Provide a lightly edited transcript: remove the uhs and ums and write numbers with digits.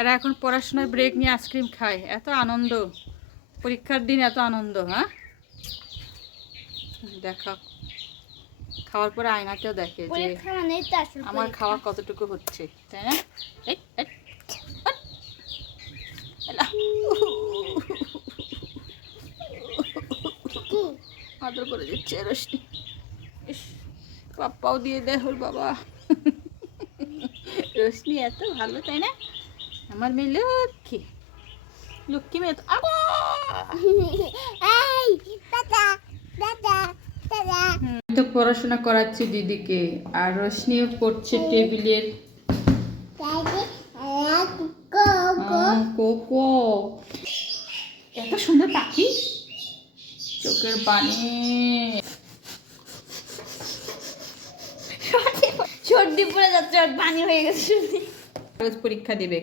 এরা এখন পড়াশোনার ব্রেক নিয়ে আইসক্রিম খায়, এত আনন্দ, পরীক্ষার দিন এত আনন্দ। হ্যাঁ, দেখা খাওয়ার পরে আয়নাতেও দেখে যে আমার খাওয়া কতটুকু হচ্ছে, তাই না? আদর করে দিচ্ছে রোশনি, পাপ্পাও দিয়ে দেয় ওর বাবা। রোশনি এত ভালো, তাই না? আমার মেয়ে লক্ষ্মী, লক্ষ্মী মেয়ে তো। তো পড়াশোনা করাচ্ছি দিদিকে, আর রোশনিও পড়ছে টেবিলের কোকো। এত সুন্দর পাখি, চোখের পানি। সর্দি পড়ে যাচ্ছে, পানি হয়ে গেছে। পরীক্ষা দিবে।